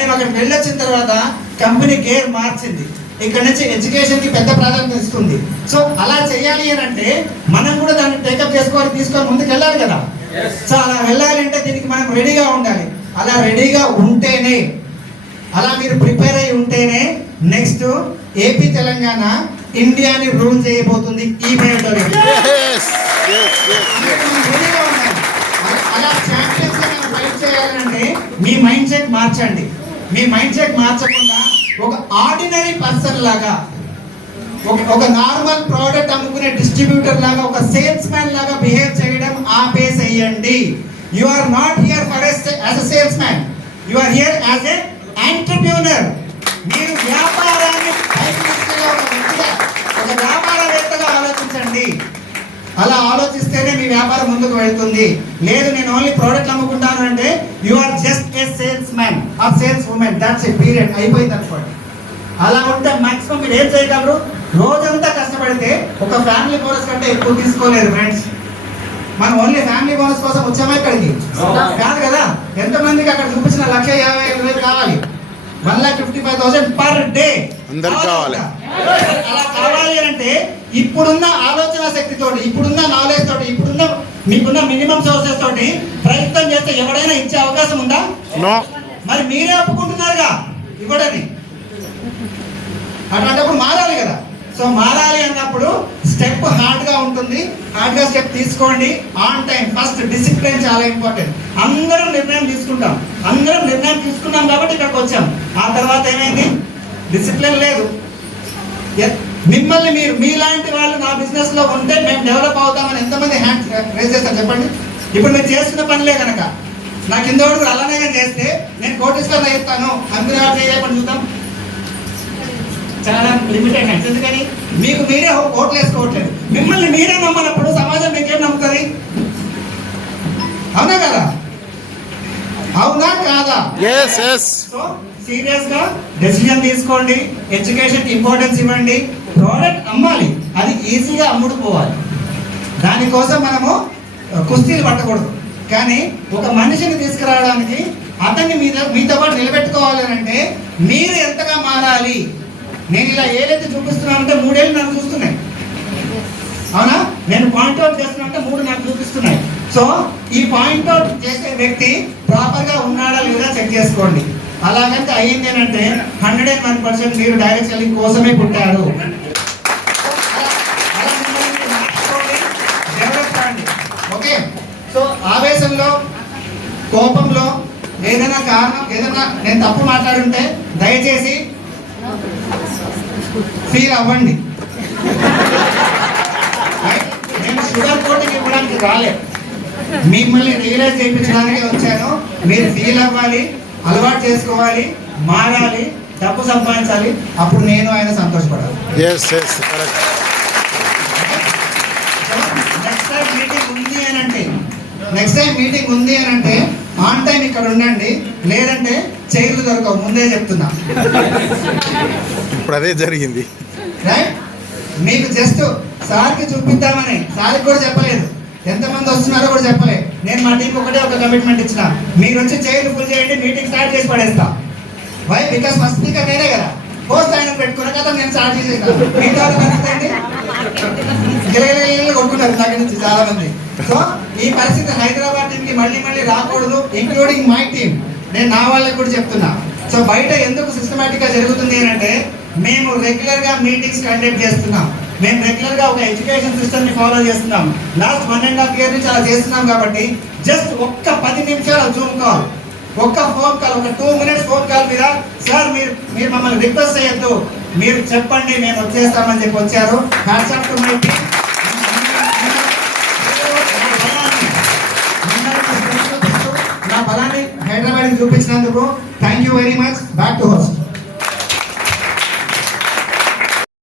నేను అక్కడికి వెళ్ళొచ్చిన తర్వాత కంపెనీ గేర్ మార్చింది. ఇక్కడ నుంచి ఎడ్యుకేషన్కి పెద్ద ప్రాధాన్యత ఇస్తుంది. సో అలా చేయాలి అని అంటే మనం కూడా దాన్ని టేకప్ తీసుకొని ముందుకు వెళ్ళాలి కదా. సో అలా వెళ్ళాలి అంటే దీనికి మనం రెడీగా ఉండాలి. అలా రెడీగా ఉంటేనే, అలా మీరు ప్రిపేర్ అయి ఉంటేనే నెక్స్ట్ ఏపీ తెలంగాణ ఇండియాని రూల్ చేయబోతుంది ఈ మేటలో. అలా ఛాంపియన్స్ ఫైట్ చేయాలంటే మీ మైండ్ సెట్ మార్చండి. మీ మైండ్ సెట్ మార్చకుండా ఒక ఆర్డినరీ పర్సన్ లాగా, ఒక నార్మల్ ప్రోడక్ట్ అమ్ముకునే డిస్ట్రిబ్యూటర్ లాగా, ఒక సేల్స్ మ్యాన్ లాగా బిహేవ్ చేయడం ఆపేసేయండి. You are not here for as a salesman, you are here as a entrepreneur. మీరు వ్యాపారాన్ని ఒక వ్యాపారవేత్తగా ఆలోచించండి. అలా ఆలోచిస్తేనే మీ వ్యాపారం ముందుకు వెళ్తుంది. లేదు నేను ఓన్లీ ప్రోడక్ట్ అమ్ముకుంటాను అంటే you are just a sales man or sales women, that's a period, అయిపోయింది అనుకోండి. అలా ఉంటే మాక్సిమం మీరు ఏం చేయగలరు? రోజంతా కష్టపడితే ఒక ఫ్యామిలీ బోనస్ కంటే ఎక్కువ తీసుకోలేరు ఫ్రెండ్స్. మనం ఓన్లీ ఫ్యామిలీ బోనస్ కోసం వచ్చామా ఇక్కడికి? కాదు కదా. ఎంతమందికి అక్కడ చూపించిన 1,55,000 కావాలి? 1,55,000 పర్ డే కావాలి. అలా కావాలి అంటే ఇప్పుడున్న ఆలోచన శక్తితోటి, ఇప్పుడున్న నాలెడ్జ్ తోటి, మీకున్న మినిమం సోర్సెస్ తోటి ప్రయత్నం చేస్తే ఎవరైనా ఇచ్చే అవకాశం ఉందా? మరి మీరే ఒప్పుకుంటున్నారుగా ఇవ్వడని. అటువంటిప్పుడు మారాలి కదా. సో మారాలి అన్నప్పుడు స్టెప్ హార్డ్గా ఉంటుంది. హార్డ్గా స్టెప్ తీసుకోండి. ఆన్ టైం, ఫస్ట్ డిసిప్లిన్ చాలా ఇంపార్టెంట్. అందరం నిర్ణయం తీసుకున్నాం కాబట్టి ఇక్కడికి వచ్చాం. ఆ తర్వాత ఏమైంది? డిసిప్లిన్ లేదు. మిమ్మల్ని మీలాంటి వాళ్ళు నా బిజినెస్ లో ఉంటే మేము డెవలప్ అవుతామని ఎంతమంది హ్యాండ్ రేజ్ చేస్తారు చెప్పండి. ఇప్పుడు మీరు చేస్తున్న పనిలే కనుక నా కింద కూడా అలానే చేస్తే నేను కోటీశ్వరం చేస్తాను అనుకునే వాళ్ళు చేయలేపని చూద్దాం. చాలా లిమిటెడ్ హ్యాండ్స్. ఎందుకని? మీకు మీరే ఓట్లు వేసుకోవట్లేదు. మిమ్మల్ని మీరే నమ్మనప్పుడు సమాజం మీకేం నమ్ముతుంది? అవునా కదా? అవునా కాదా? సో సీరియస్ గా డెసిషన్ తీసుకోండి. ఎడ్యుకేషన్ ఇంపార్టెన్స్ ఇవ్వండి. ప్రోడక్ట్ అమ్మాలి, అది ఈజీగా అమ్ముడుపోవాలి. దానికోసం మనము కుస్తీలు పట్టకూడదు. కానీ ఒక మనిషిని తీసుకురావడానికి అతన్ని మీతో పాటు నిలబెట్టుకోవాలి అంటే మీరు ఎంతగా మారాలి. నేను ఇలా ఏదైతే చూపిస్తున్నానంటే 3 ఏళ్ళు నాకు చూస్తున్నాయి. అవునా? నేను పాయింట్అవుట్ చేస్తున్నా 3 నాకు చూపిస్తున్నాయి. సో ఈ పాయింట్అవుట్ చేసే వ్యక్తి ప్రాపర్గా ఉన్నాడా లేదా చెక్ చేసుకోండి. అలాగంటే అయ్యింది ఏంటంటే 101% మీరు డైరెక్ట్ సెల్లింగ్ కోసమే పుట్టారు. ఓకే. సో ఆవేశంలో, కోపంలో ఏదైనా నేను తప్పు మాట్లాడుంటే దయచేసి ఫీల్ అవ్వండి. నేను షుగర్ కోటింగ్ ఇవ్వడానికి రాలే, మిమ్మల్ని రియలైజ్ చేయించడానికి వచ్చాను. మీరు ఫీల్ అవ్వాలి, అలవాటు చేసుకోవాలి, మారాలి, డబ్బు సంపాదించాలి. అప్పుడు నేను ఆయన సంతోషపడాలి. నెక్స్ట్ టైం మీటింగ్ ఉంది అని అంటే ఆన్ టైం ఇక్కడ ఉండండి. లేదంటే చైర్లు దొరకవు, ముందే చెప్తున్నా. ఇప్పుడు అదే జరిగింది. రైట్? మీకు జస్ట్ సార్కి చూపిద్దామని, సార్కి కూడా చెప్పలేదు, ఎంతమంది వస్తున్నారో కూడా చెప్పలేదు. నేను మా టీంకి ఒక కమిట్మెంట్ ఇచ్చిన, మీరు వచ్చి చైర్లు ఫుల్ చేయండి, మీటింగ్ స్టార్ట్ చేసి పడేస్తా. వై? బికాస్ ఫస్ట్ స్పీకర్ నేనే కదా. పోస్ట్ ఆయన పెట్టుకున్న కదా నేను స్టార్ట్ చేసేస్తాను. మిగతా కొట్టుకుంటారు దగ్గర నుంచి చాలా మంది. సో ఈ పరిస్థితి హైదరాబాద్ టీంకి మళ్ళీ రాకూడదు, ఇంక్లూడింగ్ మై టీమ్. నేను నా వాళ్ళకి కూడా చెప్తున్నా. సో బయట ఎందుకు సిస్టమేటిక్ గా జరుగుతుంది అంటే మేము రెగ్యులర్ గా మీటింగ్స్ కండక్ట్ చేస్తున్నాం. మేము రెగ్యులర్ గా ఒక ఎడ్యుకేషన్ సిస్టమ్ ని ఫాలో చేస్తున్నాం. లాస్ట్ 1.5 years నుంచి అలా చేస్తున్నాం. కాబట్టి జస్ట్ ఒక్క 10 నిమిషాల జూమ్ కాల్, ఒక్క ఫోన్ కాల్, ఒక 2 minutes ఫోన్ కాల్ మీద సార్ మీరు మమ్మల్ని రిక్వెస్ట్ చేయొద్దు, మీరు చెప్పండి మేము వచ్చేస్తామని చెప్పి వచ్చారు. Hats off to my team. నా బలాన్ని హైదరాబాద్ చూపించినందుకు thank you very much. Back to host.